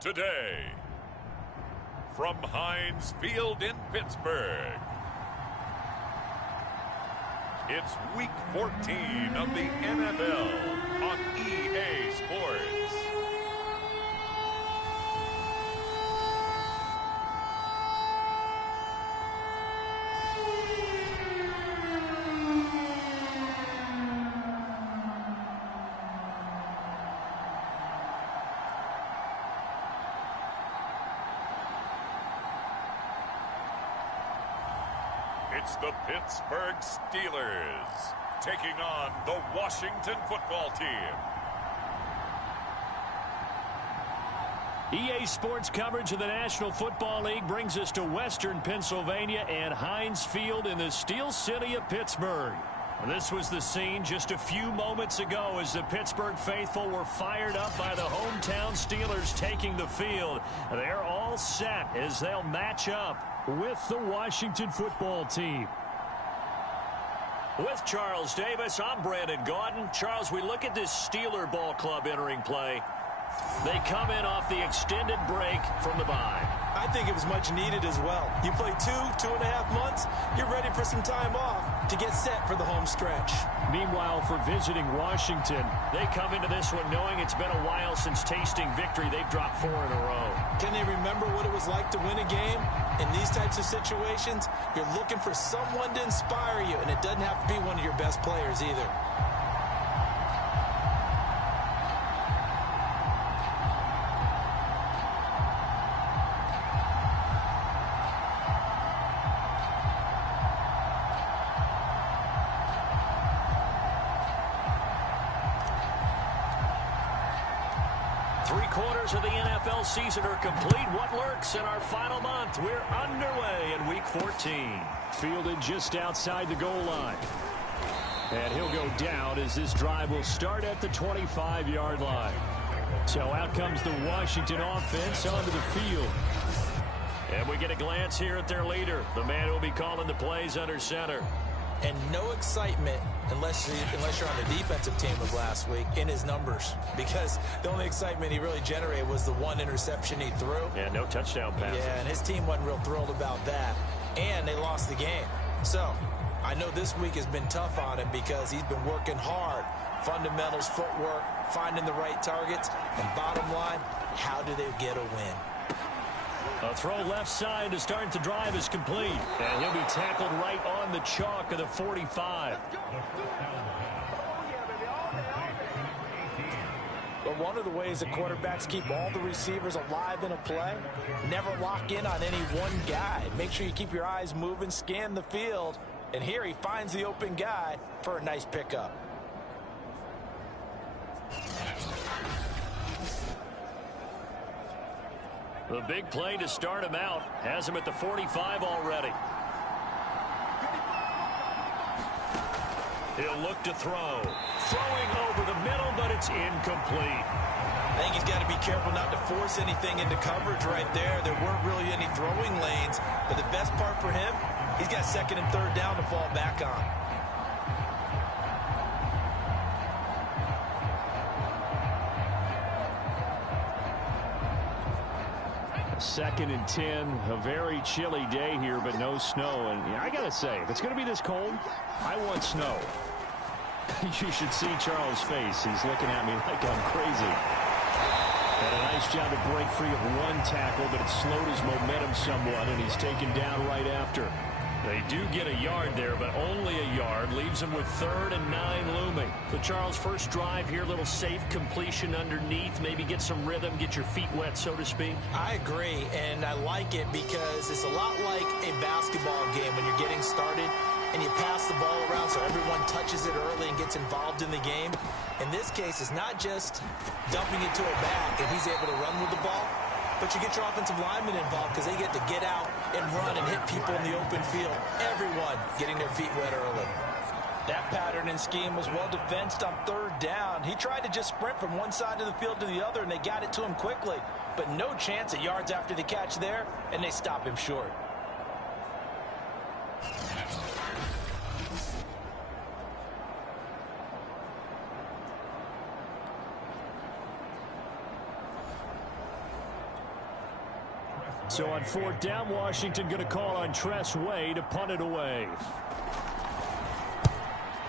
Today, from Heinz Field in Pittsburgh, it's Week 14 of the NFL on EA Sports. It's the Pittsburgh Steelers taking on the Washington football team. EA Sports coverage of the National Football League brings us to Western Pennsylvania and Heinz Field in the Steel City of Pittsburgh. This was the scene just a few moments ago as the Pittsburgh faithful were fired up by the hometown Steelers taking the field. They're all set as they'll match up with the Washington football team. With Charles Davis, I'm Brandon Gaudin. Charles, we look at this Steeler ball club entering play. They come in off the extended break from the bye. I think it was much needed as well. You play 2.5 months, you're ready for some time off to get set for the home stretch. Meanwhile, for visiting Washington, they come into this one knowing it's been a while since tasting victory. They've dropped 4 in a row. Can they remember what it was like to win a game? In these types of situations, you're looking for someone to inspire you, and it doesn't have to be one of your best players either. Three-quarters of the NFL season are complete. What lurks in our final month? We're underway in Week 14. Fielded just outside the goal line. And he'll go down as this drive will start at the 25-yard line. So out comes the Washington offense onto the field. And we get a glance here at their leader, the man who will be calling the plays under center. And no excitement unless you're on the defensive team of last week in his numbers, because the only excitement he really generated was the one interception he threw. Yeah, no touchdown pass. Yeah, and his team wasn't real thrilled about that, and they lost the game. So I know this week has been tough on him because he's been working hard. Fundamentals, footwork, finding the right targets, and bottom line, how do they get a win? A throw left side to start the drive is complete. And he'll be tackled right on the chalk of the 45. But one of the ways that quarterbacks keep all the receivers alive in a play, never lock in on any one guy. Make sure you keep your eyes moving, scan the field. And here he finds the open guy for a nice pickup. The big play to start him out has him at the 45 already. He'll look to throw. Throwing over the middle, but it's incomplete. I think he's got to be careful not to force anything into coverage right there. There weren't really any throwing lanes, but the best part for him, he's got second and third down to fall back on. Second and 10, a very chilly day here, but no snow. And I got to say, if it's going to be this cold, I want snow. You should see Charles' face. He's looking at me like I'm crazy. And a nice job to break free of one tackle, but it slowed his momentum somewhat, and he's taken down right after. They do get a yard there, but only a yard. Leaves them with 3rd and 9 looming. So, Charles, first drive here, little safe completion underneath. Maybe get some rhythm, get your feet wet, so to speak. I agree, and I like it because it's a lot like a basketball game when you're getting started and you pass the ball around so everyone touches it early and gets involved in the game. In this case, it's not just dumping it to a back and he's able to run with the ball, but you get your offensive linemen involved because they get to get out and run and hit people in the open field. Everyone getting their feet wet early. That pattern and scheme was well defensed on 3rd down. He tried to just sprint from one side of the field to the other, and they got it to him quickly. But no chance at yards after the catch there, and they stop him short. So on 4th down, Washington going to call on Tress Way to punt it away.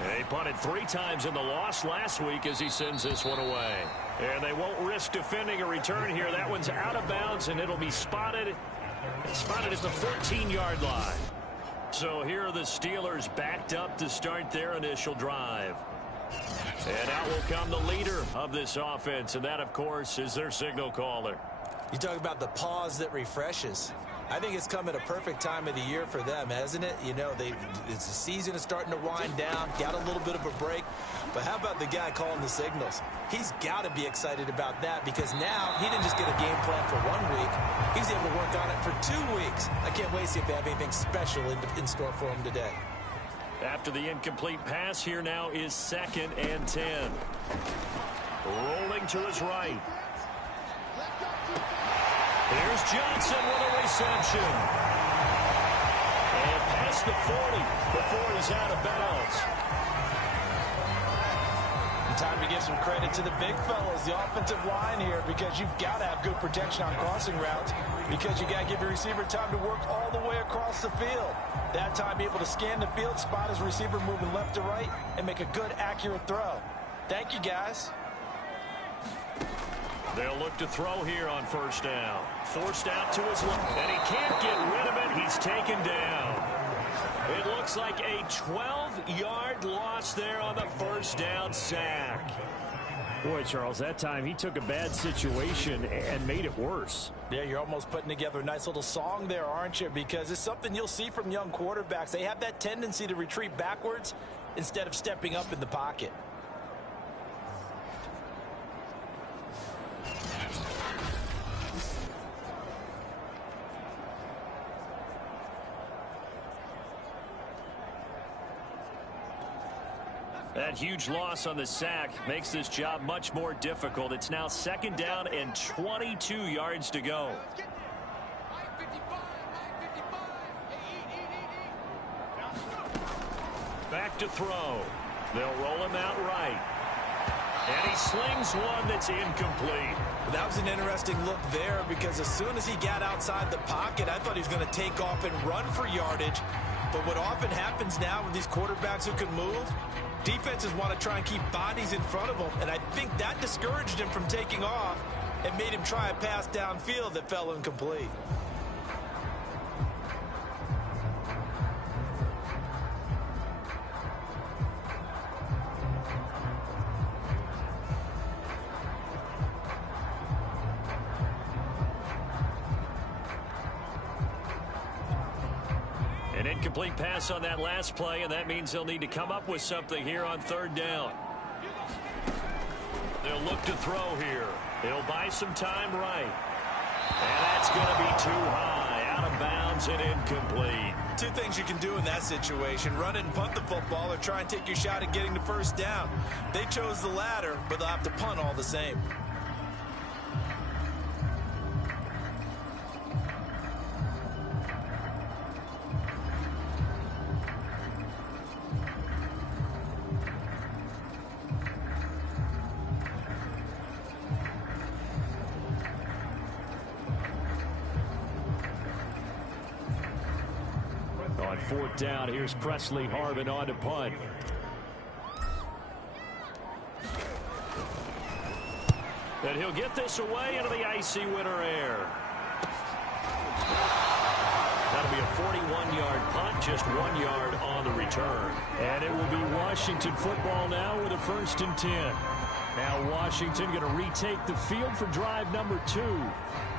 They punted 3 times in the loss last week as he sends this one away. And they won't risk defending a return here. That one's out of bounds, and it'll be spotted. Spotted at the 14-yard line. So here are the Steelers backed up to start their initial drive. And out will come the leader of this offense, and that, of course, is their signal caller. You talk about the pause that refreshes. I think it's come at a perfect time of the year for them, hasn't it? You know, it's the season is starting to wind down, got a little bit of a break. But how about the guy calling the signals? He's got to be excited about that because now he didn't just get a game plan for 1 week. He's able to work on it for 2 weeks. I can't wait to see if they have anything special in store for him today. After the incomplete pass, here now is 2nd and 10. Rolling to his right. Here's Johnson with a reception. And past the 40 before he's out of bounds. Time to give some credit to the big fellas, the offensive line here, because you've got to have good protection on crossing routes because you got to give your receiver time to work all the way across the field. That time, be able to scan the field, spot his receiver moving left to right, and make a good, accurate throw. Thank you, guys. They'll look to throw here on 1st down. Forced out to his left, and he can't get rid of it. He's taken down. It looks like a 12-yard loss there on the 1st down sack. Boy, Charles, that time he took a bad situation and made it worse. Yeah, you're almost putting together a nice little song there, aren't you? Because it's something you'll see from young quarterbacks. They have that tendency to retreat backwards instead of stepping up in the pocket. That huge loss on the sack makes this job much more difficult. It's now 2nd down and 22 yards to go. Back to throw. They'll roll him out right. And he slings one that's incomplete. That was an interesting look there because as soon as he got outside the pocket, I thought he was going to take off and run for yardage. But what often happens now with these quarterbacks who can move, defenses want to try and keep bodies in front of them, and I think that discouraged him from taking off and made him try a pass downfield that fell incomplete. An incomplete pass on that last play, and that means they'll need to come up with something here on 3rd down. They'll look to throw here. They'll buy some time right. And that's going to be too high, out of bounds and incomplete. 2 things you can do in that situation: run it and punt the football, or try and take your shot at getting the 1st down. They chose the latter, but they'll have to punt all the same. On 4th down, here's Presley Harvin on to punt. And he'll get this away into the icy winter air. That'll be a 41-yard punt, just 1 yard on the return. And it will be Washington football now with a 1st and 10. Now Washington going to retake the field for drive number 2.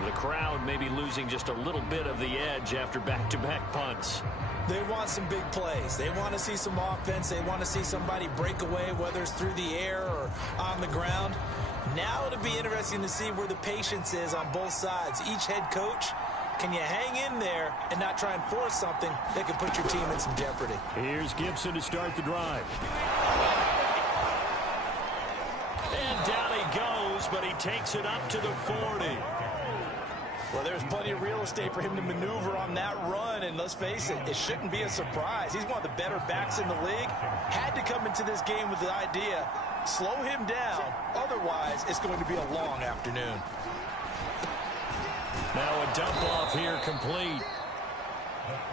The crowd may be losing just a little bit of the edge after back-to-back punts. They want some big plays. They want to see some offense. They want to see somebody break away, whether it's through the air or on the ground. Now it'll be interesting to see where the patience is on both sides. Each head coach, can you hang in there and not try and force something that could put your team in some jeopardy? Here's Gibson to start the drive. And down he goes, but he takes it up to the 40. Well, there's plenty of real estate for him to maneuver on that run, and let's face it, it shouldn't be a surprise. He's one of the better backs in the league. Had to come into this game with the idea, slow him down, otherwise it's going to be a long afternoon. Now a dump off here complete.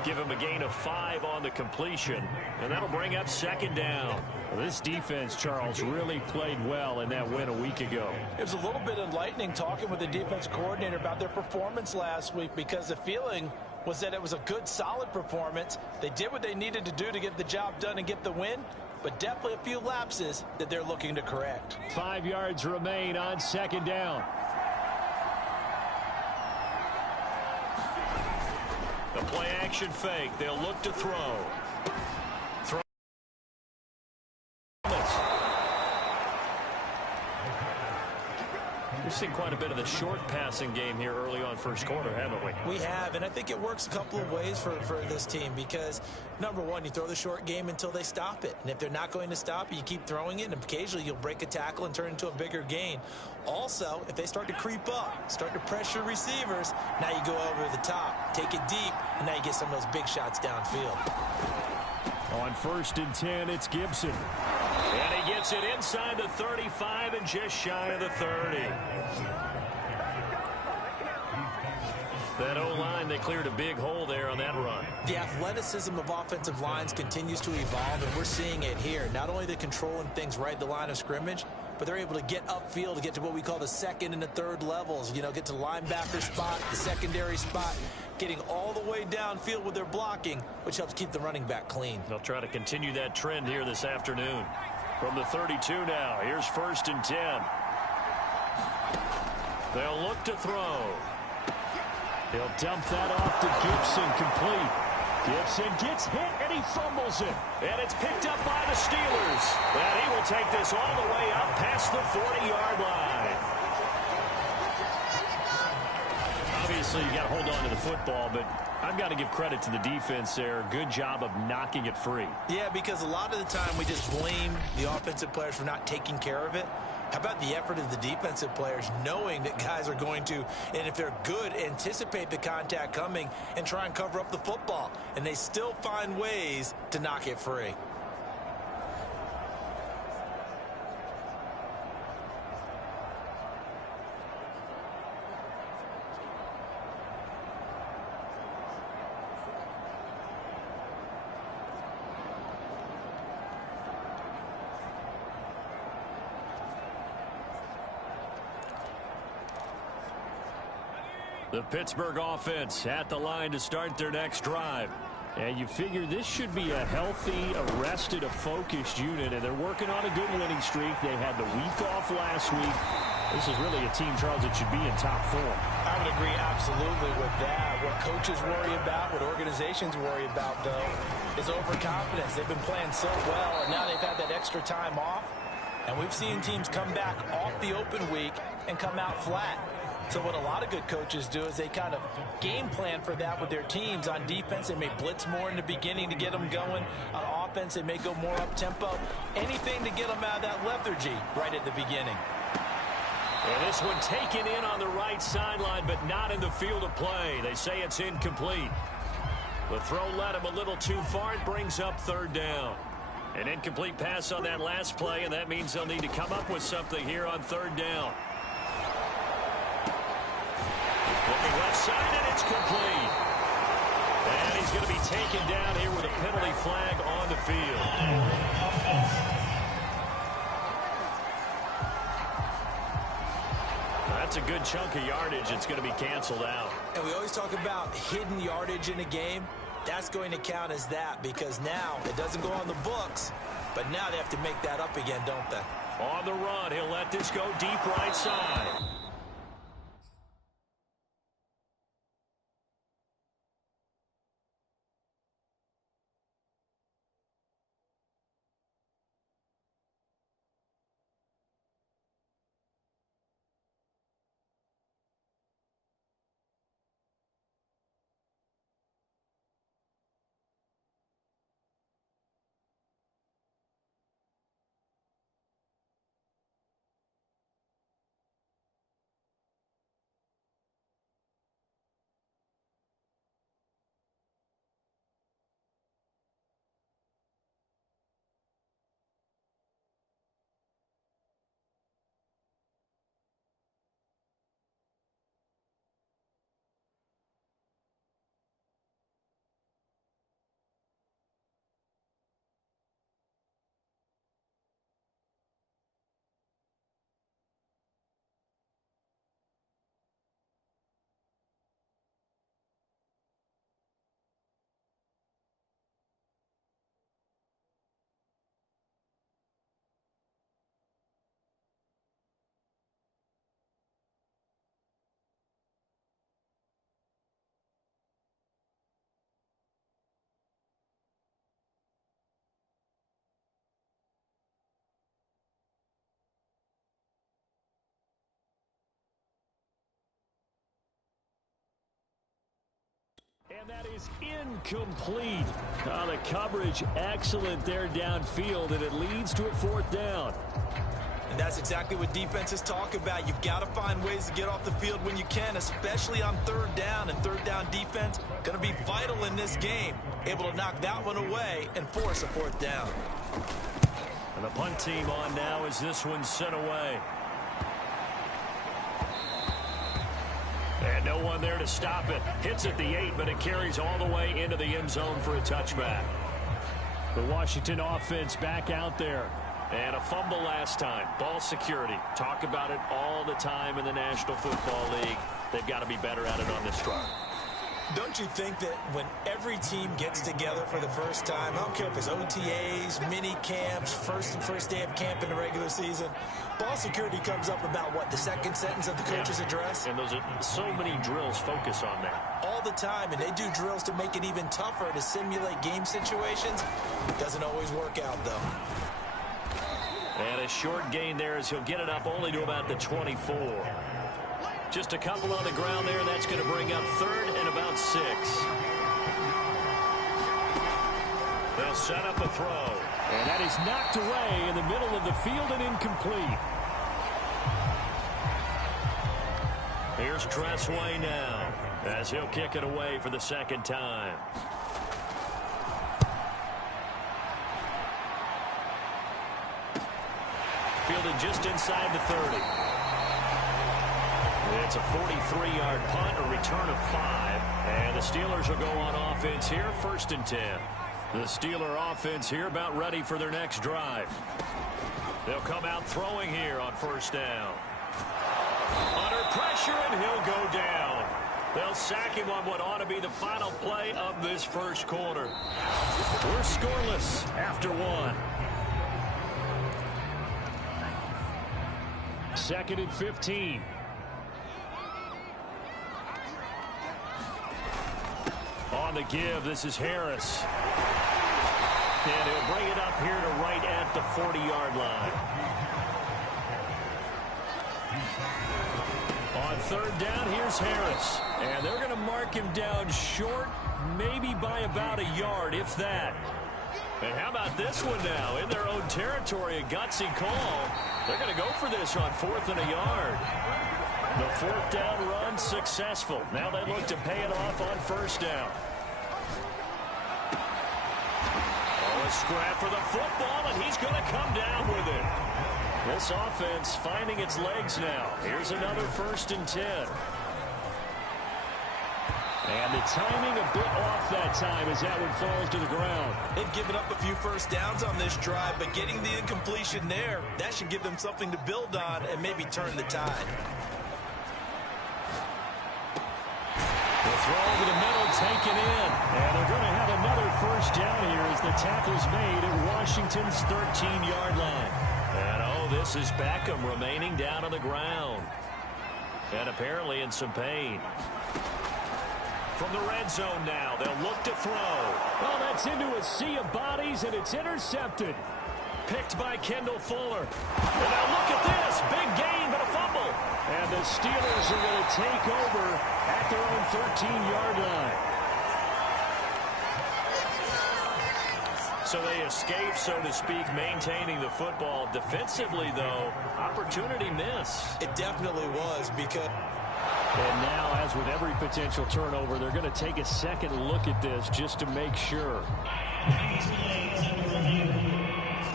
Give him a gain of 5 on the completion, and that'll bring up second down. Well, this defense, Charles, really played well in that win a week ago. It was a little bit enlightening talking with the defense coordinator about their performance last week, because the feeling was that it was a good, solid performance. They did what they needed to do to get the job done and get the win, but definitely a few lapses that they're looking to correct. 5 yards remain on second down. The play action fake. They'll look to throw. We've seen quite a bit of the short passing game here early on first quarter, haven't we? We have, and I think it works a couple of ways for this team, because, number one, you throw the short game until they stop it. And if they're not going to stop it, you keep throwing it, and occasionally you'll break a tackle and turn it into a bigger gain. Also, if they start to creep up, start to pressure receivers, now you go over the top, take it deep, and now you get some of those big shots downfield. On 1st and 10, it's Gibson. And he gets it inside the 35 and just shy of the 30. That O-line, they cleared a big hole there on that run. The athleticism of offensive lines continues to evolve, and we're seeing it here. Not only are they controlling things right at the line of scrimmage, but they're able to get upfield to get to what we call the second and the third levels. You know, get to the linebacker spot, the secondary spot, getting all the way downfield with their blocking, which helps keep the running back clean. They'll try to continue that trend here this afternoon. From the 32 now, here's 1st and 10. They'll look to throw. He'll dump that off to Gibson, complete. Gibson gets hit, and he fumbles it. And it's picked up by the Steelers. And he will take this all the way up past the 40-yard line. Obviously, you got to hold on to the football, but I've got to give credit to the defense there. Good job of knocking it free. Yeah, because a lot of the time we just blame the offensive players for not taking care of it. How about the effort of the defensive players, knowing that guys are going to, and if they're good, anticipate the contact coming and try and cover up the football. And they still find ways to knock it free. The Pittsburgh offense at the line to start their next drive. And you figure this should be a healthy, arrested, a focused unit, and they're working on a good winning streak. They had the week off last week. This is really a team, Charles, that should be in top form. I would agree absolutely with that. What coaches worry about, what organizations worry about, though, is overconfidence. They've been playing so well, and now they've had that extra time off. And we've seen teams come back off the open week and come out flat. So what a lot of good coaches do is they kind of game plan for that with their teams. On defense, they may blitz more in the beginning to get them going. On offense, they may go more up-tempo. Anything to get them out of that lethargy right at the beginning. And this one taken in on the right sideline, but not in the field of play. They say it's incomplete. The throw led him a little too far. It brings up 3rd down. An incomplete pass on that last play, and that means they'll need to come up with something here on 3rd down. Looking left side, and it's complete. And he's going to be taken down here with a penalty flag on the field. That's a good chunk of yardage. It's going to be canceled out. And we always talk about hidden yardage in a game. That's going to count as that, because now it doesn't go on the books, but now they have to make that up again, don't they? On the run, he'll let this go deep right side. And that is incomplete. The coverage excellent there downfield, and it leads to a 4th down. And that's exactly what defenses talk about. You've got to find ways to get off the field when you can, especially on 3rd down. And 3rd down defense going to be vital in this game. Able to knock that one away and force a 4th down. And the punt team on now as this one's sent away. And no one there to stop it. Hits at the 8, but it carries all the way into the end zone for a touchback. The Washington offense back out there. And a fumble last time. Ball security. Talk about it all the time in the National Football League. They've got to be better at it on this drive. Don't you think that when every team gets together for the first time, I don't care if it's OTAs, mini camps, first day of camp in the regular season, ball security comes up about, what, the second sentence of the coach's address? And those are so many drills focus on that. All the time, and they do drills to make it even tougher to simulate game situations. Doesn't always work out, though. And a short gain there as he'll get it up only to about the 24. Just a couple on the ground there. That's going to bring up 3rd and about 6. They'll set up a throw. And that is knocked away in the middle of the field and incomplete. Here's Tressway now as he'll kick it away for the 2nd time. Fielded just inside the 30. It's a 43-yard punt, a return of 5. And the Steelers will go on offense here, 1st and 10. The Steeler offense here about ready for their next drive. They'll come out throwing here on 1st down. Under pressure, and he'll go down. They'll sack him on what ought to be the final play of this 1st quarter. We're scoreless after 1. 2nd and 15. On the give, this is Harris. And he'll bring it up here to right at the 40-yard line. On 3rd down, here's Harris. And they're going to mark him down short, maybe by about a yard, if that. And how about this one now? In their own territory, a gutsy call. They're going to go for this on 4th and a yard. The 4th down run successful. Now they look to pay it off on 1st down. A scrap for the football, and he's going to come down with it. This offense finding its legs now. Here's another 1st and 10. And the timing a bit off that time as that one falls to the ground. They've given up a few 1st downs on this drive, but getting the incompletion there, that should give them something to build on and maybe turn the tide. The throw over the middle taken in. And they're going to have another 1st down here as the tackle's made at Washington's 13-yard line. And oh, this is Beckham remaining down on the ground. And apparently in some pain. From the red zone now, they'll look to throw. Well, that's into a sea of bodies, and it's intercepted. Picked by Kendall Fuller. And now look at this. Big gain, but a fumble. And the Steelers are going to take over at their own 13-yard line. So they escape, so to speak, maintaining the football. Defensively, though, opportunity miss. It definitely was because... And now, as with every potential turnover, they're going to take a second look at this just to make sure.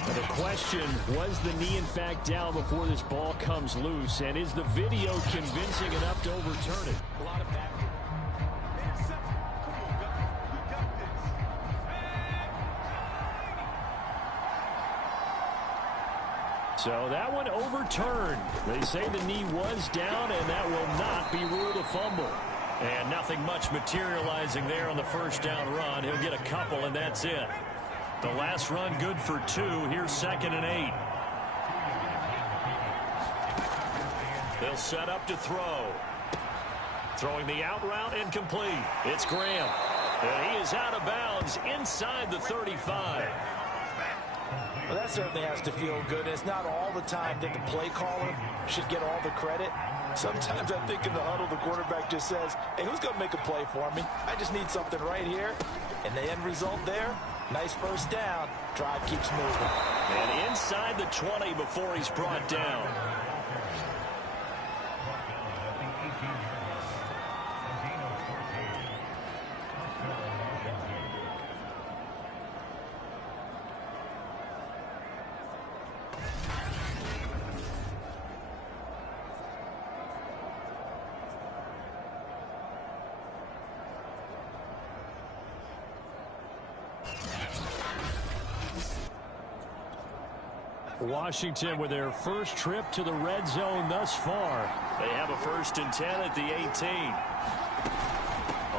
The question, was the knee in fact down before this ball comes loose? And is the video convincing enough to overturn it? A lot of back. So that one overturned. They say the knee was down, and that will not be ruled a fumble. And nothing much materializing there on the 1st down run. He'll get a couple, and that's it. The last run good for 2. Here's 2nd and 8. They'll set up to throw. Throwing the out route incomplete. It's Graham. And he is out of bounds inside the 35. Well, that certainly has to feel good. It's not all the time that the play caller should get all the credit. Sometimes I think in the huddle, the quarterback just says, hey, who's going to make a play for me? I just need something right here. And the end result there, nice first down. Drive keeps moving. And inside the 20 before he's brought down. Washington with their first trip to the red zone thus far. They have a 1st and 10 at the 18.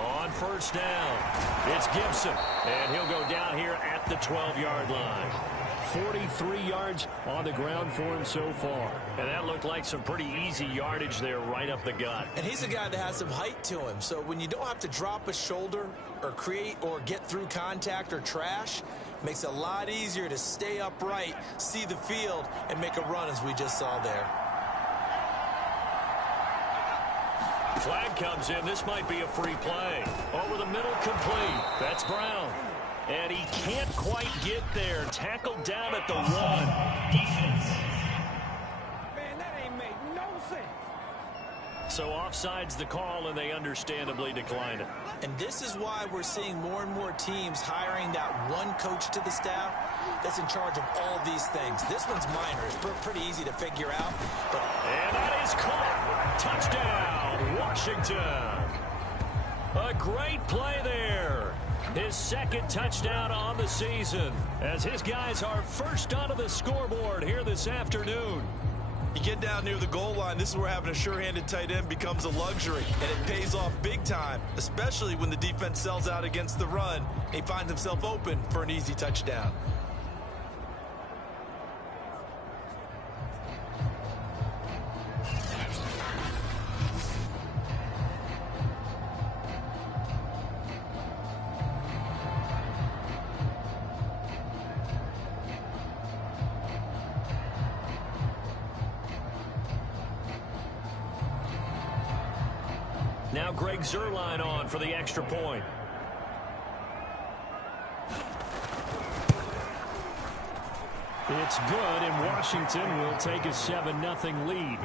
On first down, it's Gibson, and he'll go down here at the 12-yard line. 43 yards on the ground for him so far. And that looked like some pretty easy yardage there right up the gut. And he's a guy that has some height to him. So when you don't have to drop a shoulder or create or get through contact or trash, makes it a lot easier to stay upright, see the field, and make a run as we just saw there. Flag comes in. This might be a free play. Over the middle, complete. That's Brown. And he can't quite get there. Tackled down at the 1. Defense. Man, that ain't make no sense. So offside's the call, and they understandably decline it. And this is why we're seeing more and more teams hiring that one coach to the staff that's in charge of all these things. This one's minor. It's pretty easy to figure out. And that is caught. Touchdown, Washington. A great play there. His 2nd touchdown on the season as his guys are first onto the scoreboard here this afternoon. You get down near the goal line, this is where having a sure-handed tight end becomes a luxury, and it pays off big time, especially when the defense sells out against the run. He finds himself open for an easy touchdown. Now Greg Zuerlein on for the extra point. It's good, and Washington will take a 7-0 lead.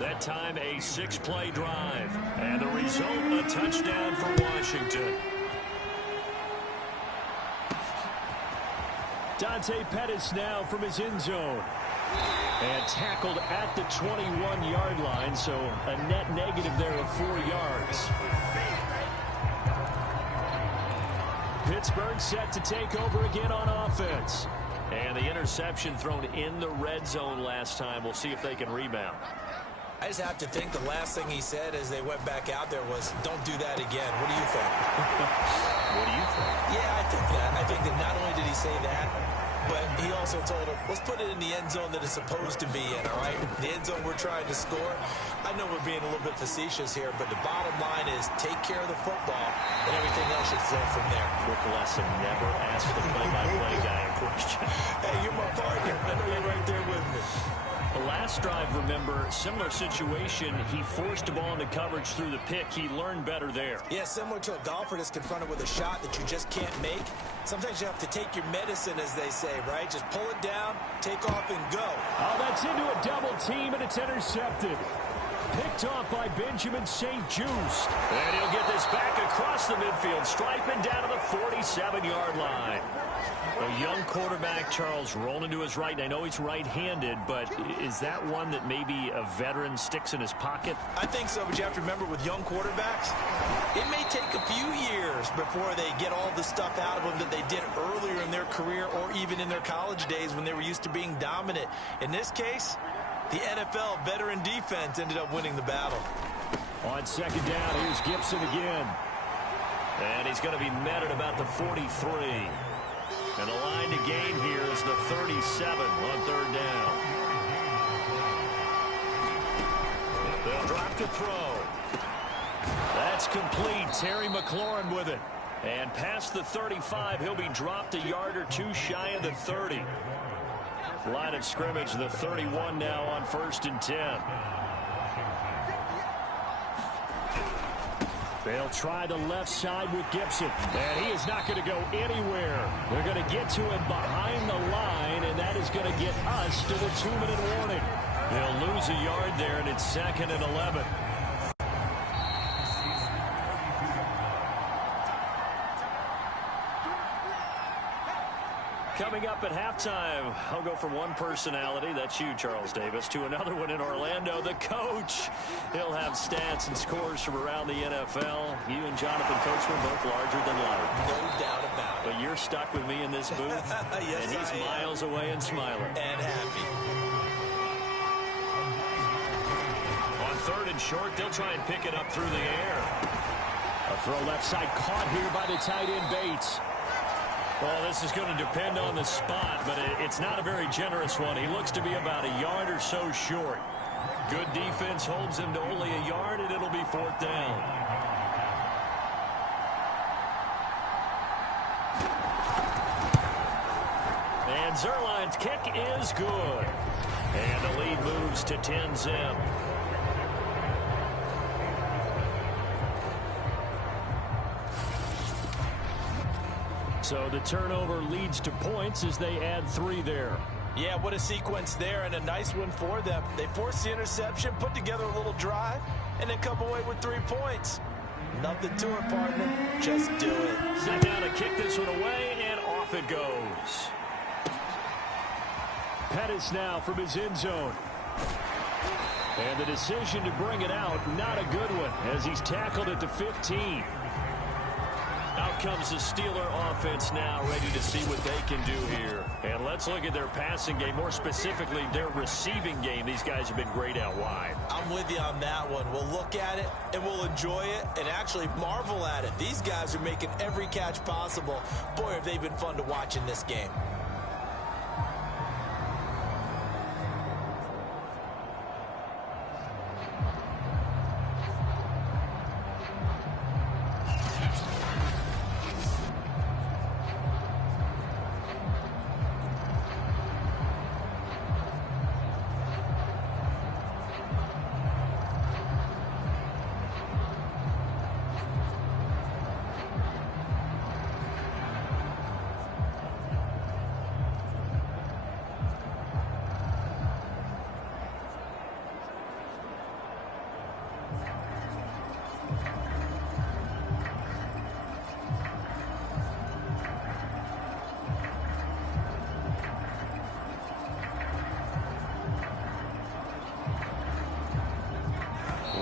That time a 6-play drive. And the result, a touchdown for Washington. Dante Pettis now from his end zone. And tackled at the 21-yard line, so a net negative there of 4 yards. Pittsburgh set to take over again on offense. And the interception thrown in the red zone last time. We'll see if they can rebound. I just have to think the last thing he said as they went back out there was, don't do that again. What do you think? What do you think? Yeah, I think that. I think that not only did he say that, but he also told him, let's put it in the end zone that it's supposed to be in, all right? The end zone we're trying to score. I know we're being a little bit facetious here, but the bottom line is take care of the football, and everything else should flow from there. Quick lesson, never ask the play-by-play guy a question. Hey, you're my partner. I know you're right there with me. The last drive, remember, similar situation. He forced a ball into coverage through the pick. He learned better there. Yeah, similar to a golfer that's confronted with a shot that you just can't make. Sometimes you have to take your medicine, as they say, right? Just pull it down, take off, and go. Oh, that's into a double team, and it's intercepted. Picked off by Benjamin St. Just. And he'll get this back across the midfield, striping down to the 47-yard line. A young quarterback, Charles, rolling to his right. I know he's right-handed, but is that one that maybe a veteran sticks in his pocket? I think so, but you have to remember with young quarterbacks, it may take a few years before they get all the stuff out of them that they did earlier in their career or even in their college days when they were used to being dominant. In this case, the NFL veteran defense ended up winning the battle. On second down, here's Gibson again. And he's going to be met at about the 43. And the line to gain here is the 37 on third down. They'll drop to throw. That's complete. Terry McLaurin with it. And past the 35, he'll be dropped a yard or two shy of the 30. Line of scrimmage, the 31 now on 1st and 10. They'll try the left side with Gibson. And he is not going to go anywhere. They're going to get to him behind the line, and that is going to get us to the 2-minute warning. They'll lose a yard there, and it's 2nd and 11. Coming up at halftime, I'll go from one personality, that's you, Charles Davis, to another one in Orlando, the coach. He'll have stats and scores from around the NFL. You and Jonathan Coachman both larger than life. No doubt about it. But you're stuck with me in this booth, yes, and he's miles away and smiling. And happy. On 3rd and short, they'll try and pick it up through the air. A throw left side caught here by the tight end Bates. Well, this is going to depend on the spot, but it's not a very generous one. He looks to be about a yard or so short. Good defense holds him to only a yard, and it'll be 4th down. And Zerline's kick is good. And the lead moves to 10-zip. So the turnover leads to points as they add 3 there. Yeah, what a sequence there, and a nice one for them. They forced the interception, put together a little drive, and then come away with 3 points. Nothing to it, partner. Just do it. Set down to kick this one away, and off it goes. Pettis now from his end zone. And the decision to bring it out, not a good one, as he's tackled at the 15. Out comes the Steeler offense now, ready to see what they can do here. And let's look at their passing game, more specifically their receiving game. These guys have been great out wide. I'm with you on that one. We'll look at it, and we'll enjoy it, and actually marvel at it. These guys are making every catch possible. Boy, have they been fun to watch in this game.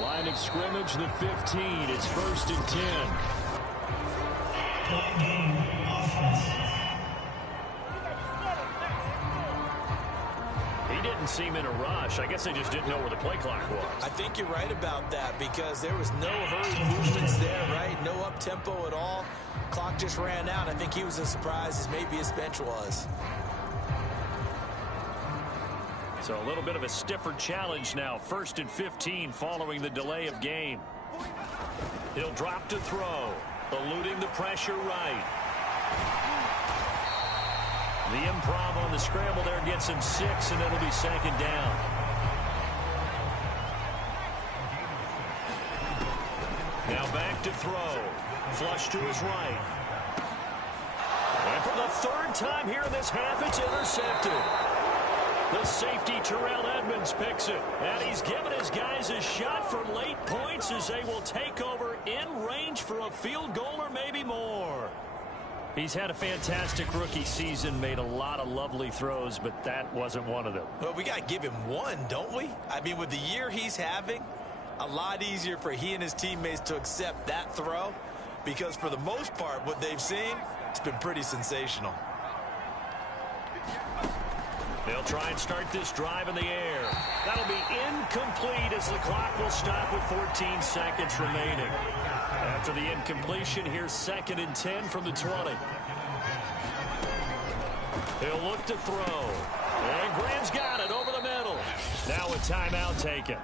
Line of scrimmage, the 15. It's 1st and 10. He didn't seem in a rush. I guess they just didn't know where the play clock was. I think you're right about that because there was no hurried movements there, right? No up-tempo at all. Clock just ran out. I think he was as surprised as maybe his bench was. So a little bit of a stiffer challenge now. 1st and 15 following the delay of game. He'll drop to throw. Eluding the pressure right. The improv on the scramble there gets him 6, and it'll be 2nd down. Now back to throw. Flush to his right. And for the 3rd time here in this half, it's intercepted. The safety, Terrell Edmonds, picks it. And he's given his guys a shot for late points as they will take over in range for a field goal or maybe more. He's had a fantastic rookie season, made a lot of lovely throws, but that wasn't one of them. Well, we got to give him one, don't we? I mean, with the year he's having, a lot easier for he and his teammates to accept that throw because for the most part, what they've seen, it's been pretty sensational. They'll try and start this drive in the air. That'll be incomplete as the clock will stop with 14 seconds remaining. After the incompletion, here's 2nd and 10 from the 20. He'll look to throw. And Graham's got it over the middle. Now a timeout taken.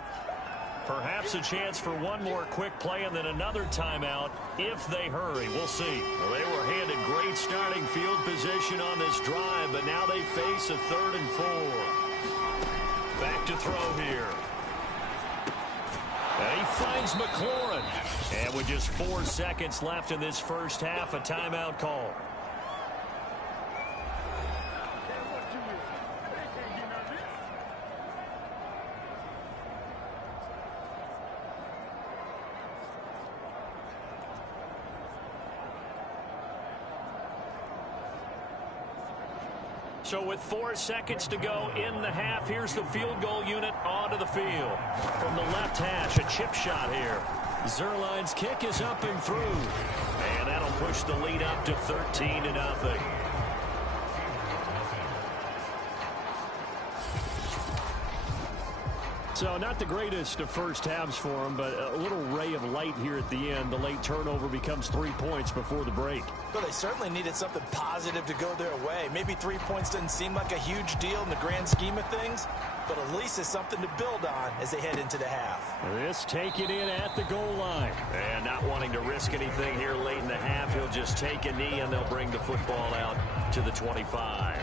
Perhaps a chance for one more quick play and then another timeout if they hurry. We'll see. Well, they were handed great starting field position on this drive, but now they face a 3rd and 4. Back to throw here. And he finds McLaurin. And with just 4 seconds left in this first half, a timeout call. So with 4 seconds to go in the half, here's the field goal unit onto the field. From the left hash, a chip shot here. Zerline's kick is up and through. And that'll push the lead up to 13-0. So not the greatest of first halves for him, but a little ray of light here at the end. The late turnover becomes 3 points before the break. Well, they certainly needed something positive to go their way. Maybe 3 points doesn't seem like a huge deal in the grand scheme of things, but at least it's something to build on as they head into the half. This taken in at the goal line. And not wanting to risk anything here late in the half, he'll just take a knee and they'll bring the football out to the 25.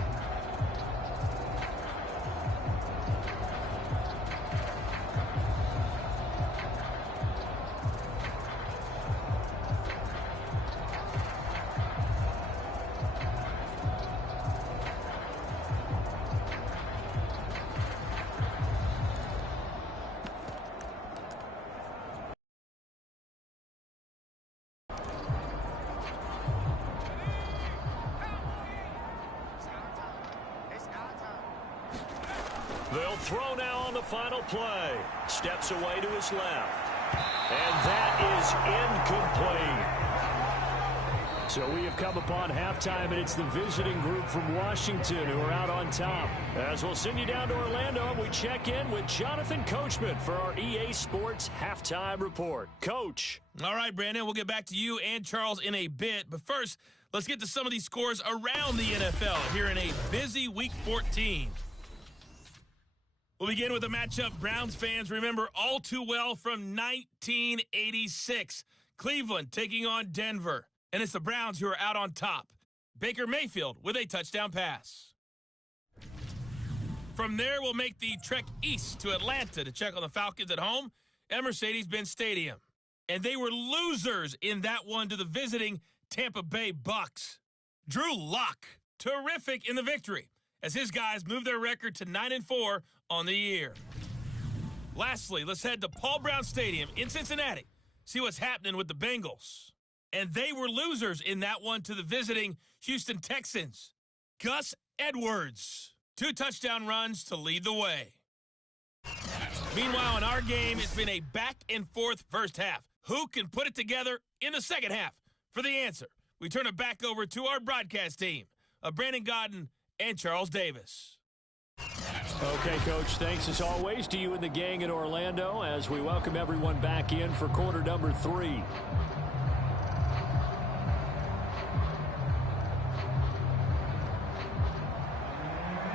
They'll throw now on the final play. Steps away to his left. And that is incomplete. So we have come upon halftime, and it's the visiting group from Washington who are out on top. As we'll send you down to Orlando, and we check in with Jonathan Coachman for our EA Sports Halftime Report. Coach. All right, Brandon, we'll get back to you and Charles in a bit. But first, let's get to some of these scores around the NFL here in a busy Week 14. We'll begin with a matchup Browns fans remember all too well from 1986. Cleveland taking on Denver. And it's the Browns who are out on top. Baker Mayfield with a touchdown pass. From there, we'll make the trek east to Atlanta to check on the Falcons at home at Mercedes-Benz Stadium. And they were losers in that one to the visiting Tampa Bay Bucks. Drew Lock, terrific in the victory, as his guys move their record to 9-4 on the year. Lastly, let's head to Paul Brown Stadium in Cincinnati, see what's happening with the Bengals. And they were losers in that one to the visiting Houston Texans. Gus Edwards, 2 touchdown runs to lead the way. Meanwhile, in our game, it's been a back-and-forth first half. Who can put it together in the second half? For the answer, we turn it back over to our broadcast team of Brandon Godden and Charles Davis. Okay, Coach, thanks as always to you and the gang in Orlando as we welcome everyone back in for quarter number 3.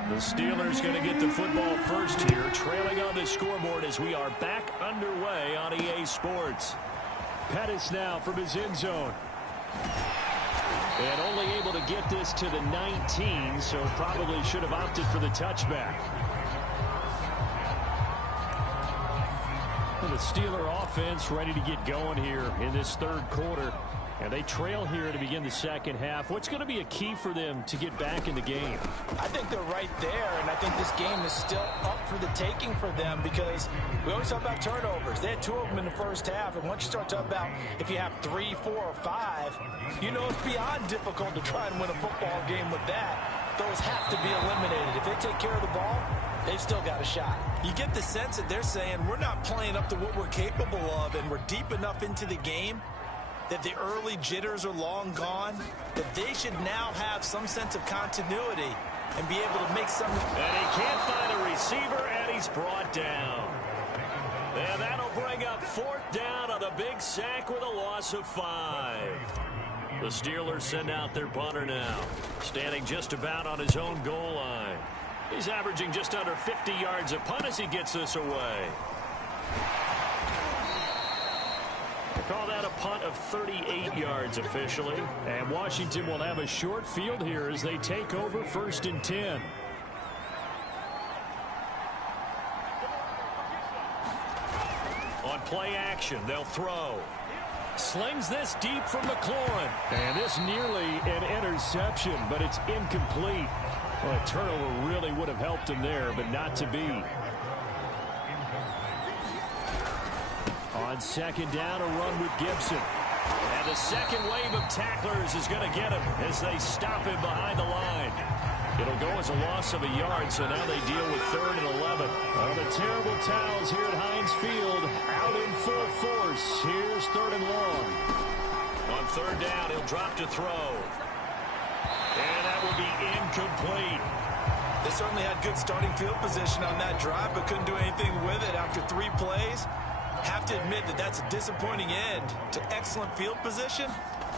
The Steelers going to get the football first here, trailing on the scoreboard as we are back underway on EA Sports. Pettis now from his end zone. And only able to get this to the 19, so probably should have opted for the touchback. And the Steeler offense ready to get going here in this third quarter. And they trail here to begin the second half. What's going to be a key for them to get back in the game? I think they're right there, and I think this game is still up for the taking for them because we always talk about turnovers. They had 2 of them in the first half, and once you start talking about if you have 3, 4, or 5, you know it's beyond difficult to try and win a football game with that. Those have to be eliminated. If they take care of the ball, they've still got a shot. You get the sense that they're saying we're not playing up to what we're capable of, and we're deep enough into the game that the early jitters are long gone, that they should now have some sense of continuity and be able to make some. And he can't find a receiver, and he's brought down. And that'll bring up 4th down on the big sack with a loss of 5. The Steelers send out their punter now, standing just about on his own goal line. He's averaging just under 50 yards a punt as he gets this away. Call that a punt of 38 yards officially. And Washington will have a short field here as they take over 1st and 10. On play action. They'll throw. Slings this deep from McLaurin. And this nearly an interception, but it's incomplete. Well, a turnover really would have helped him there, but not to be. On second down, a run with Gibson. And the second wave of tacklers is going to get him as they stop him behind the line. It'll go as a loss of a yard, so now they deal with 3rd and 11. Oh, the terrible towels here at Heinz Field out in full force. Here's 3rd and long. On 3rd down, he'll drop to throw. And that will be incomplete. They certainly had good starting field position on that drive, but couldn't do anything with it after 3 plays. Have to admit that that's a disappointing end to excellent field position.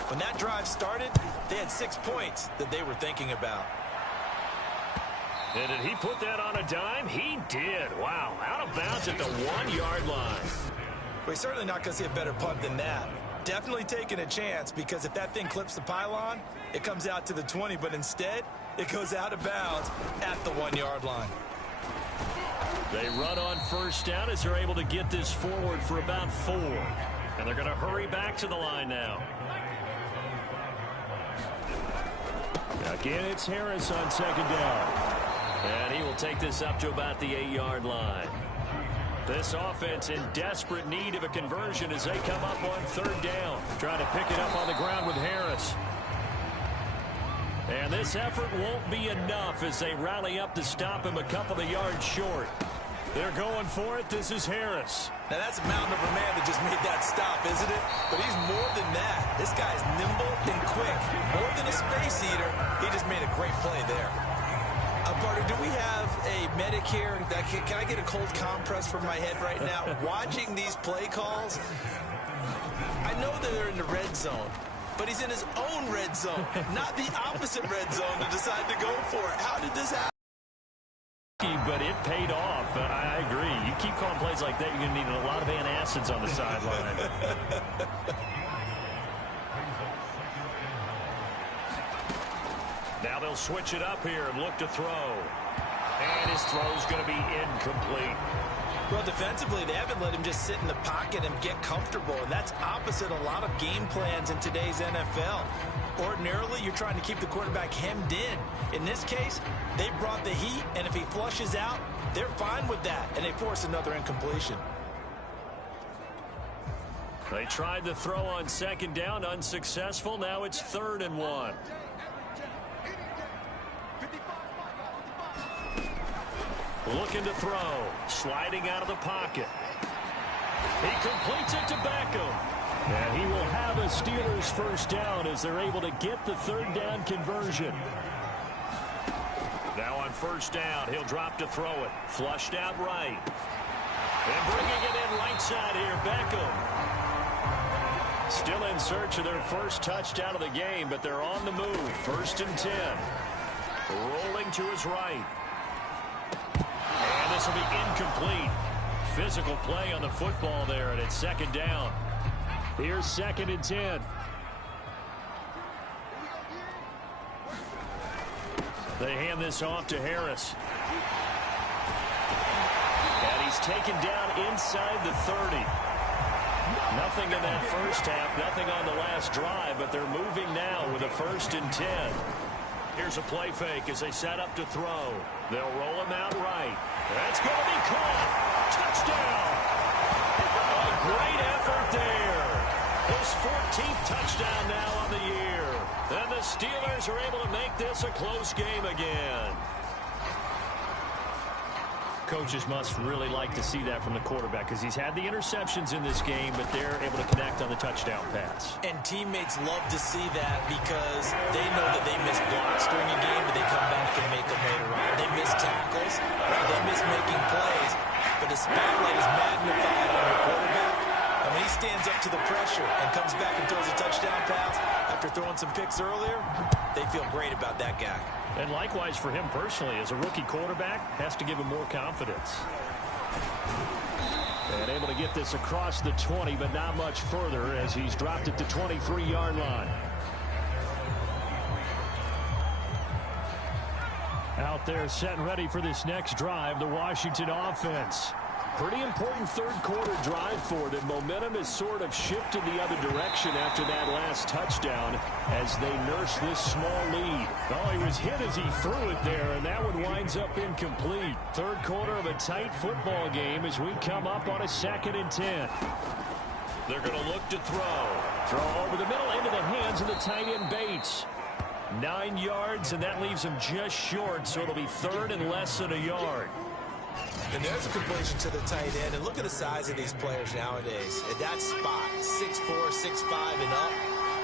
When that drive started, they had 6 points that they were thinking about. And did he put that on a dime? He did. Wow, out of bounds at the 1-yard line. We're certainly not going to see a better punt than that. Definitely taking a chance, because if that thing clips the pylon, it comes out to the 20, but instead, it goes out of bounds at the 1-yard line. They run on 1st down as they're able to get this forward for about 4. And they're going to hurry back to the line now. Again, it's Harris on 2nd down. And he will take this up to about the 8-yard line. This offense in desperate need of a conversion as they come up on 3rd down. Trying to pick it up on the ground with Harris. And this effort won't be enough as they rally up to stop him a couple of yards short. They're going for it. This is Harris. Now, that's a mountain of a man that just made that stop, isn't it? But he's more than that. This guy's nimble and quick. More than a space eater, he just made a great play there. Partner, do we have a medic here? Can I get a cold compress from my head right now? Watching these play calls, I know that they're in the red zone, but he's in his own red zone, not the opposite red zone to decide to go for it. How did this happen? But it paid off. I agree. You keep calling plays like that, you're going to need a lot of antacids on the sideline. Now they'll switch it up here and look to throw. And his throw's going to be incomplete. Well, defensively, they haven't let him just sit in the pocket and get comfortable, and that's opposite a lot of game plans in today's NFL. Ordinarily, you're trying to keep the quarterback hemmed in. In this case, they brought the heat, and if he flushes out, they're fine with that, and they force another incompletion. They tried the throw on 2nd down, unsuccessful. Now it's 3rd and 1. Looking to throw. Sliding out of the pocket. He completes it to Beckham. And he will have a Steelers 1st down as they're able to get the 3rd down conversion. Now on 1st down, he'll drop to throw it. Flushed out right. And bringing it in right side here, Beckham. Still in search of their 1st touchdown of the game, but they're on the move. 1st and 10. Rolling to his right. And this will be incomplete. Physical play on the football there, and it's 2nd down. Here's 2nd and 10. They hand this off to Harris. And he's taken down inside the 30. Nothing in that 1st half, nothing on the last drive, but they're moving now with a 1st and 10. Here's a play fake as they set up to throw. They'll roll him out right. That's going to be caught. Touchdown. A great effort there. His 14th touchdown now on the year. And the Steelers are able to make this a close game again. Coaches must really like to see that from the quarterback because he's had the interceptions in this game, but they're able to connect on the touchdown pass. And teammates love to see that because they know that they miss blocks during a game, but they come back and make them later on. They miss tackles, right? They miss making plays, but the spotlight is magnified on the quarterback. And when he stands up to the pressure and comes back and throws a touchdown pass after throwing some picks earlier, they feel great about that guy. And likewise for him personally, as a rookie quarterback, has to give him more confidence. And able to get this across the 20, but not much further as he's dropped it to 23-yard line. Out there set and ready for this next drive, the Washington offense. Pretty important third-quarter drive for them. Momentum has sort of shifted the other direction after that last touchdown as they nurse this small lead. Oh, he was hit as he threw it there, and that one winds up incomplete. Third quarter of a tight football game as we come up on a 2nd and 10. They're going to look to throw. Throw over the middle into the hands of the tight end Bates. 9 yards, and that leaves him just short, so it'll be 3rd and less than a yard. And there's a completion to the tight end. And look at the size of these players nowadays. At that spot, 6'4", 6'5", and up.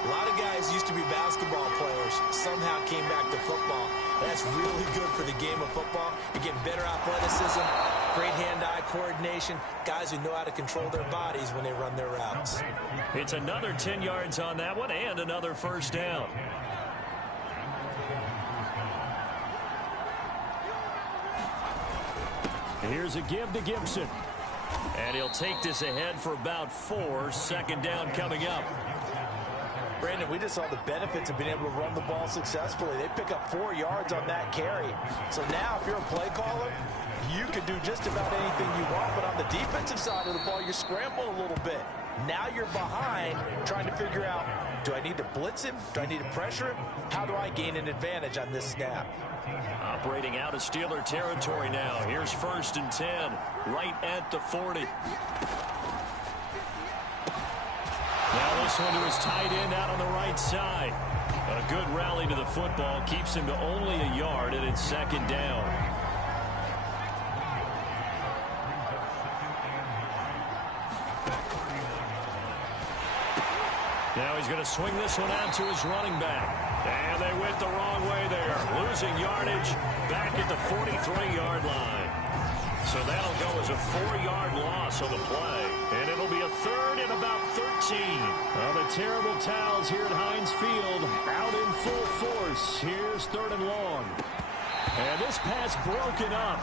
A lot of guys used to be basketball players, somehow came back to football. That's really good for the game of football. You're getting better athleticism, great hand-eye coordination, guys who know how to control their bodies when they run their routes. It's another 10 yards on that one and another first down. Here's a give to Gibson. And he'll take this ahead for about 4. 2nd down coming up. Brandon, we just saw the benefits of being able to run the ball successfully. They pick up 4 yards on that carry. So now if you're a play caller, you can do just about anything you want. But on the defensive side of the ball, you're scrambling a little bit. Now you're behind trying to figure out, do I need to blitz him? Do I need to pressure him? How do I gain an advantage on this snap? Operating out of Steeler territory now. Here's 1st and 10, right at the 40. Now this one to his tight end out on the right side. But a good rally to the football keeps him to only a yard, and it's 2nd down. Now he's going to swing this one out to his running back. And they went the wrong way there. Losing yardage back at the 43-yard line. So that'll go as a 4-yard loss on the play. And it'll be a 3rd and about 13. Well, the terrible towels here at Heinz Field out in full force. Here's 3rd and long. And this pass broken up.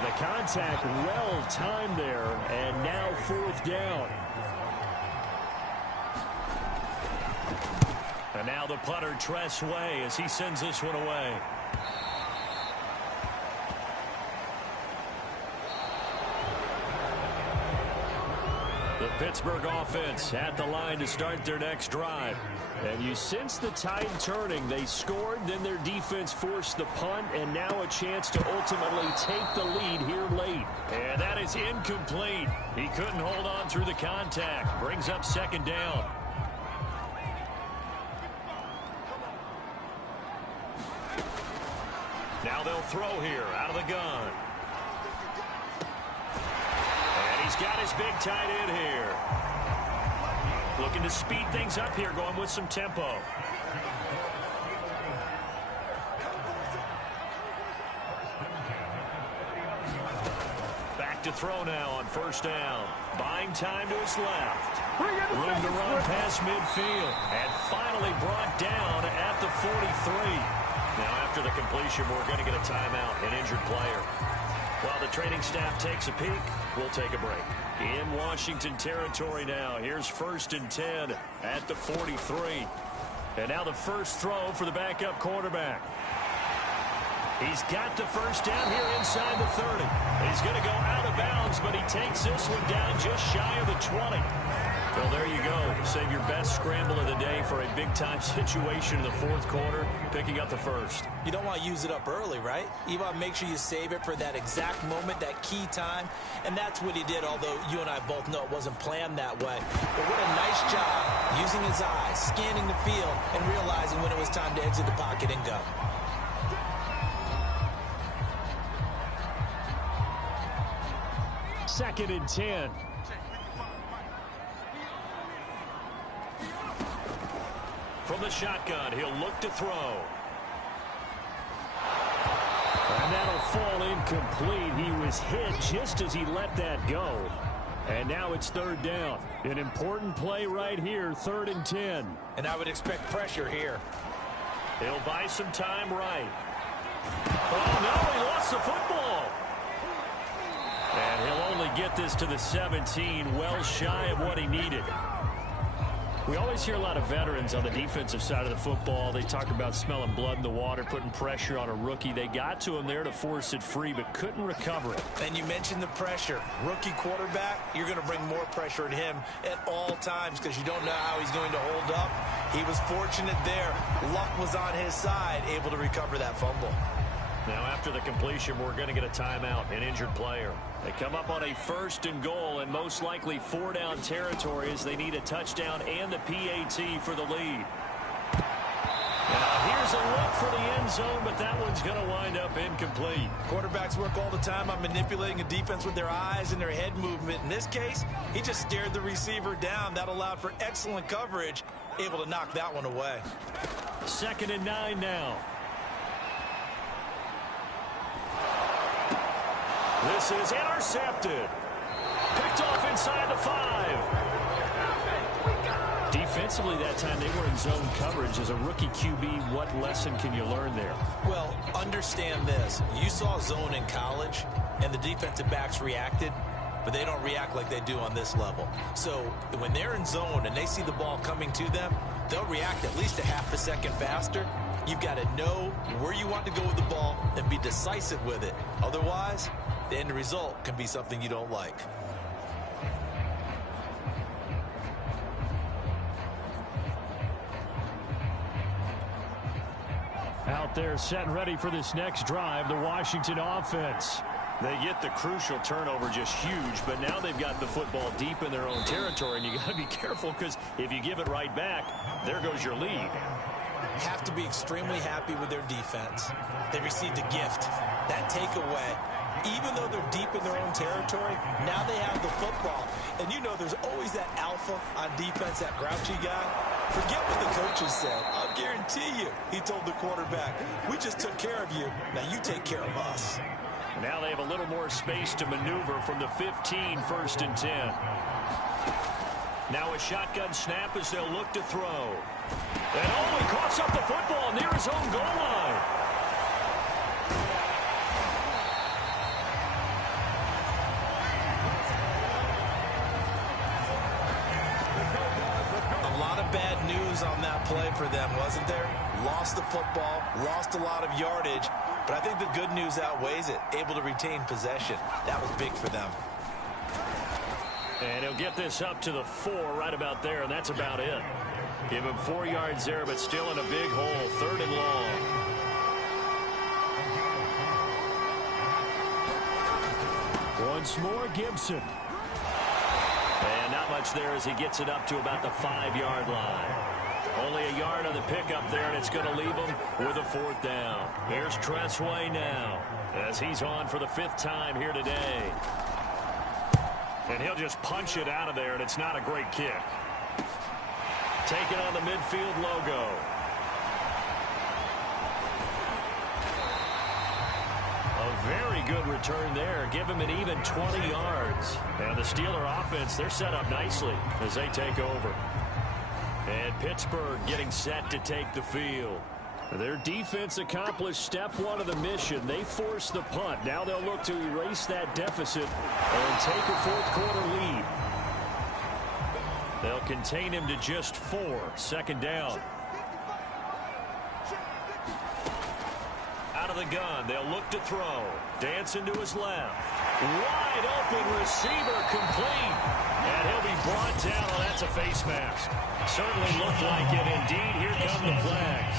The contact well timed there. And now 4th down. And now the punter, Tress Way, as he sends this one away. The Pittsburgh offense at the line to start their next drive. And you sense the tide turning. They scored, then their defense forced the punt, and now a chance to ultimately take the lead here late. And that is incomplete. He couldn't hold on through the contact. Brings up 2nd down. Now they'll throw here out of the gun. And he's got his big tight end here. Looking to speed things up here, going with some tempo. Back to throw now on 1st down. Buying time to his left. Room to run past midfield. And finally brought down at the 43. Now, after the completion, we're going to get a timeout, an injured player. While the training staff takes a peek, we'll take a break. In Washington territory now, here's 1st and 10 at the 43. And now the first throw for the backup quarterback. He's got the first down here inside the 30. He's going to go out of bounds, but he takes this one down just shy of the 20. Well, there you go. Save your best scramble of the day for a big-time situation in the 4th quarter, picking up the first. You don't want to use it up early, right? You want to make sure you save it for that exact moment, that key time. And that's what he did, although you and I both know it wasn't planned that way. But what a nice job using his eyes, scanning the field, and realizing when it was time to exit the pocket and go. Second and 10. From the shotgun, he'll look to throw. And that'll fall incomplete. He was hit just as he let that go. And now it's 3rd down. An important play right here, 3rd and 10. And I would expect pressure here. He'll buy some time right. Oh, no, he lost the football. And he'll only get this to the 17, well shy of what he needed. We always hear a lot of veterans on the defensive side of the football. They talk about smelling blood in the water, putting pressure on a rookie. They got to him there to force it free, but couldn't recover it. And you mentioned the pressure. Rookie quarterback, you're going to bring more pressure at him at all times because you don't know how he's going to hold up. He was fortunate there. Luck was on his side, able to recover that fumble. Now, after the completion, we're going to get a timeout, an injured player. They come up on a 1st and goal, and most likely 4-down territory as they need a touchdown and the PAT for the lead. Now, here's a look for the end zone, but that one's going to wind up incomplete. Quarterbacks work all the time on manipulating a defense with their eyes and their head movement. In this case, he just stared the receiver down. That allowed for excellent coverage, able to knock that one away. 2nd and 9 now. This is intercepted. Picked off inside the 5. Defensively that time, they were in zone coverage. As a rookie QB, what lesson can you learn there? Well, understand this. You saw zone in college, and the defensive backs reacted, but they don't react like they do on this level. So when they're in zone and they see the ball coming to them, they'll react at least a half a second faster. You've got to know where you want to go with the ball and be decisive with it. Otherwise, the end result can be something you don't like. Out there set and ready for this next drive, the Washington offense. They get the crucial turnover, just huge, but now they've got the football deep in their own territory, and you got to be careful because if you give it right back, there goes your lead. Have to be extremely happy with their defense. They received a gift, that takeaway. Even though they're deep in their own territory, now they have the football. And you know there's always that alpha on defense, that grouchy guy. Forget what the coaches said. I'll guarantee you, he told the quarterback, we just took care of you. Now you take care of us. Now they have a little more space to maneuver from the 15, 1st and 10. Now a shotgun snap as they'll look to throw. And he coughs up the football near his own goal line. A lot of bad news on that play for them, wasn't there? Lost the football, lost a lot of yardage, but I think the good news outweighs it. Able to retain possession. That was big for them. And he'll get this up to the 4 right about there, and that's about it. Give him 4 yards there, but still in a big hole. 3rd and long. Once more, Gibson. And not much there as he gets it up to about the 5-yard line. Only a yard on the pickup there, and it's going to leave him with a 4th down. Here's Tressway now as he's on for the 5th time here today. And he'll just punch it out of there, and it's not a great kick. Taking on the midfield logo. A very good return there. Give him an even 20 yards. And the Steeler offense, they're set up nicely as they take over. And Pittsburgh getting set to take the field. Their defense accomplished step 1 of the mission. They forced the punt. Now they'll look to erase that deficit and take a 4th quarter lead. They'll contain him to just 4. 2nd down. Out of the gun. They'll look to throw. Dancing to his left. Wide open receiver complete. And he'll be brought down. Oh, that's a face mask. Certainly looked like it. Indeed, here come the flags.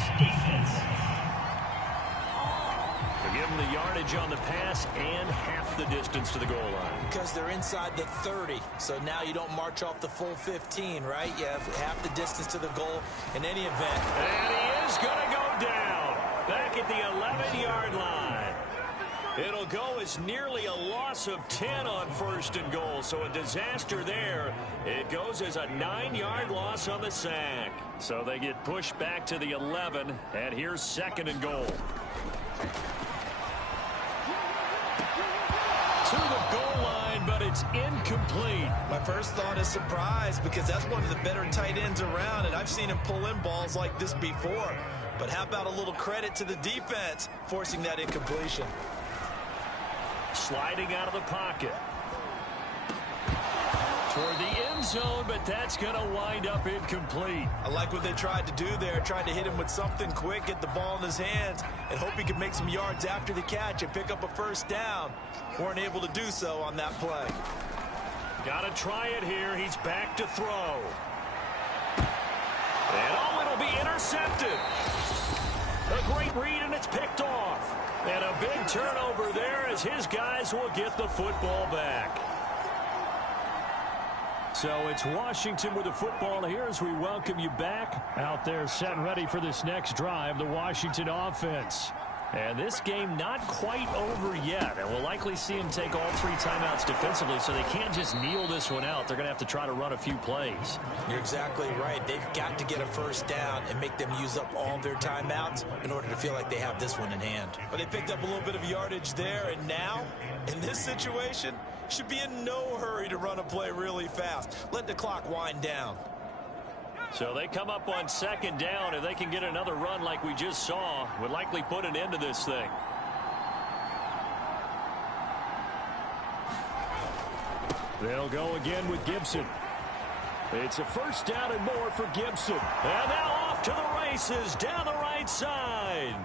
They'll give him the yardage on the pass and half the distance to the goal line. Because they're inside the 30, so now you don't march off the full 15, right? You have half the distance to the goal in any event. And he is going to go down back at the 11-yard line. It'll go as nearly a loss of 10 on 1st and goal, so a disaster there. It goes as a 9-yard loss on the sack. So they get pushed back to the 11, and here's 2nd and goal. To the goal line, but it's incomplete. My first thought is surprise because that's one of the better tight ends around, and I've seen him pull in balls like this before. But how about a little credit to the defense forcing that incompletion? Sliding out of the pocket. toward the end zone, but that's going to wind up incomplete. I like what they tried to do there, tried to hit him with something quick, get the ball in his hands, and hope he could make some yards after the catch and pick up a first down. Weren't able to do so on that play. Got to try it here. He's back to throw. And it'll be intercepted. A great read, and it's picked off. And a big turnover there as his guys will get the football back. So it's Washington with the football here as we welcome you back. Out there set and ready for this next drive, the Washington offense. And this game not quite over yet. And we'll likely see him take all 3 timeouts defensively, so they can't just kneel this one out. They're going to have to try to run a few plays. You're exactly right. They've got to get a first down and make them use up all their timeouts in order to feel like they have this one in hand. But they picked up a little bit of yardage there, and now, in this situation, should be in no hurry to run a play really fast. Let the clock wind down. So they come up on second down. If they can get another run like we just saw, would likely put an end to this thing. They'll go again with Gibson. It's a first down and more for Gibson. And now off to the races down the right side.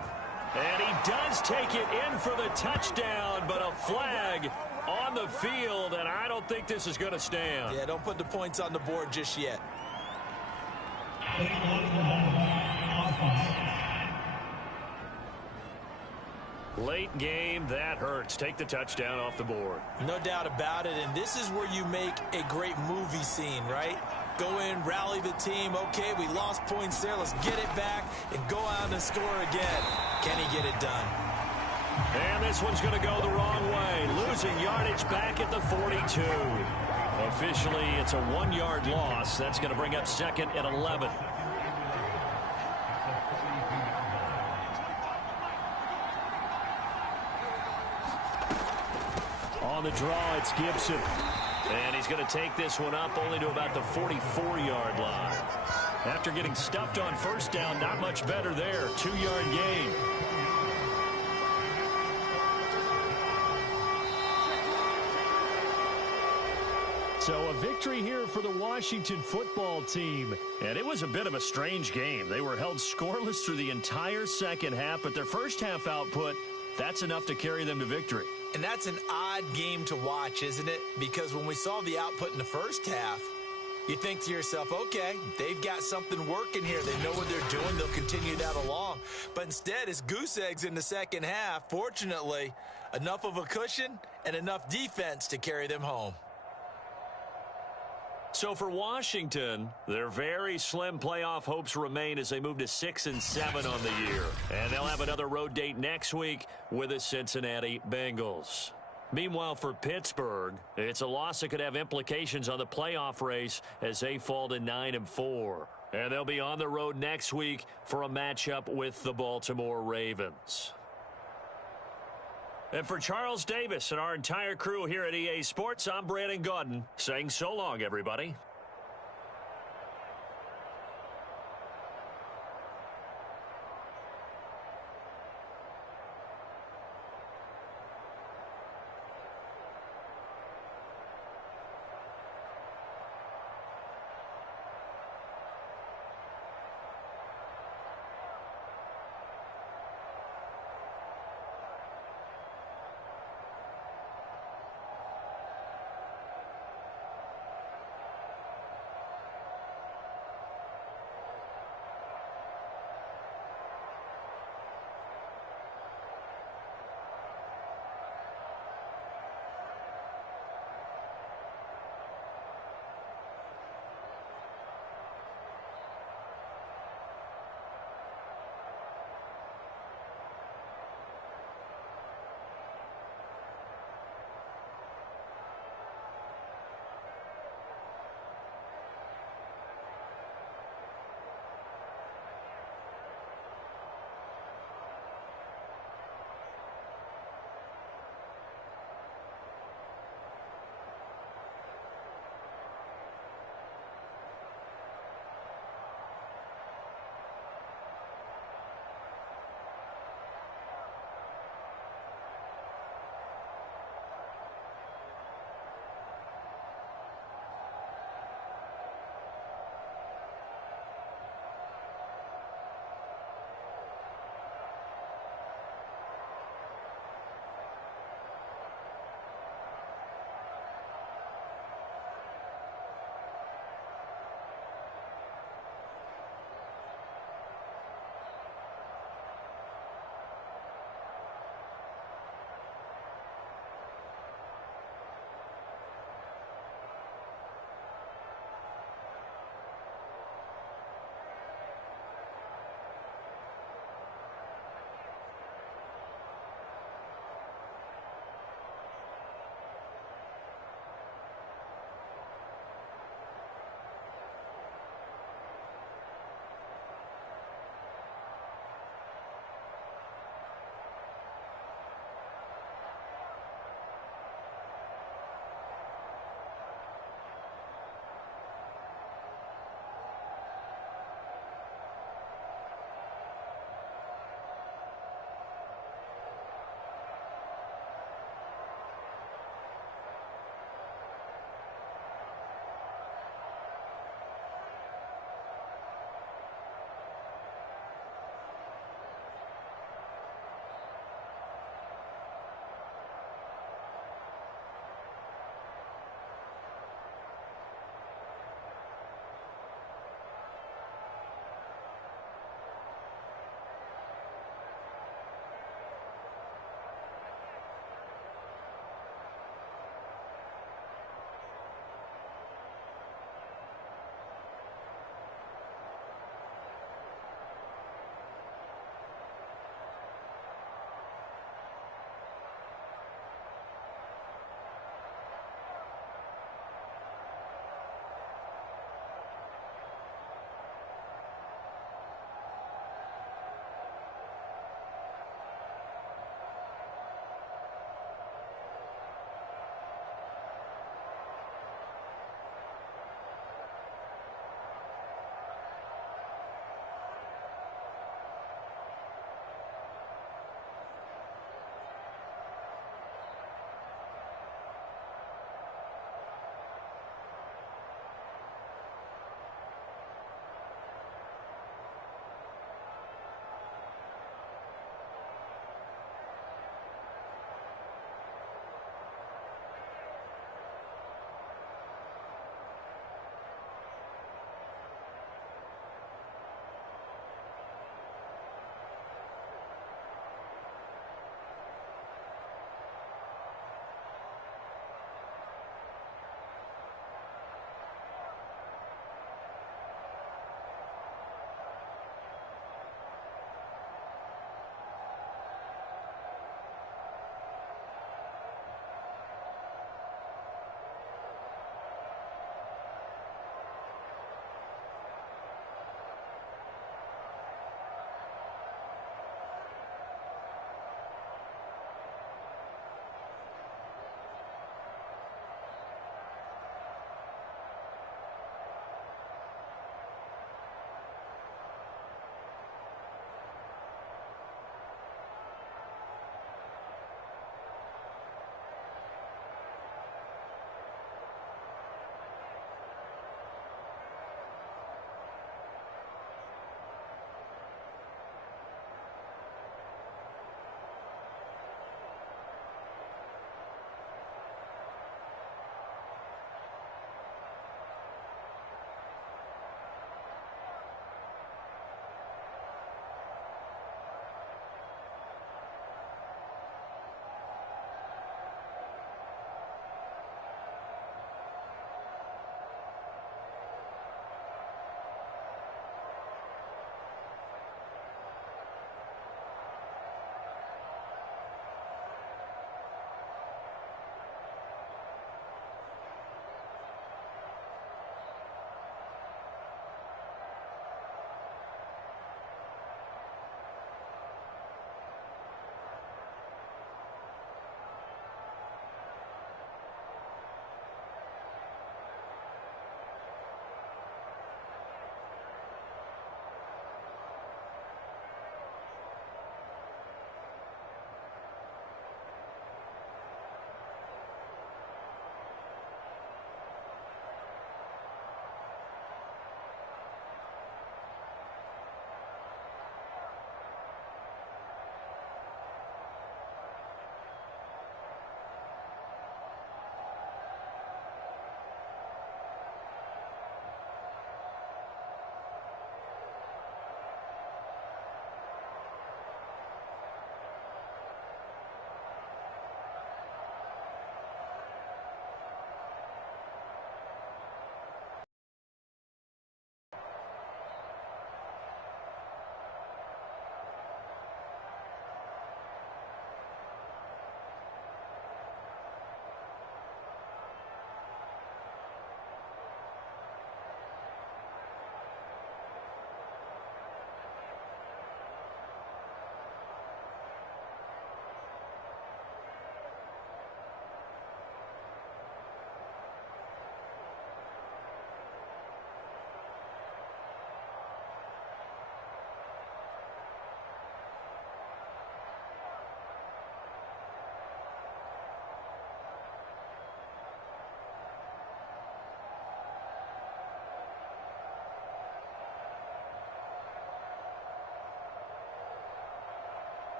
And he does take it in for the touchdown, but a flag on the field, and I don't think this is going to stand. Yeah, don't put the points on the board just yet. Late game, that hurts. Take the touchdown off the board. No doubt about it, and this is where you make a great movie scene, right? Go in, rally the team. Okay, we lost points there. Let's get it back and go out and score again. Can he get it done? And this one's going to go the wrong way. Losing yardage back at the 42. Officially, it's a 1-yard loss. That's going to bring up second and 11. On the draw, it's Gibson. And he's going to take this one up only to about the 44-yard line. After getting stuffed on first down, not much better there. 2-yard gain. So a victory here for the Washington football team. And it was a bit of a strange game. They were held scoreless through the entire second half, but their first half output, that's enough to carry them to victory. And that's an odd game to watch, isn't it? Because when we saw the output in the first half, you think to yourself, okay, they've got something working here. They know what they're doing. They'll continue that along. But instead, it's goose eggs in the second half. Fortunately, enough of a cushion and enough defense to carry them home. So for Washington, their very slim playoff hopes remain as they move to 6-7 on the year. And they'll have another road date next week with the Cincinnati Bengals. Meanwhile, for Pittsburgh, it's a loss that could have implications on the playoff race as they fall to 9-4. And they'll be on the road next week for a matchup with the Baltimore Ravens. And for Charles Davis and our entire crew here at EA Sports, I'm Brandon Gaudin saying so long, everybody.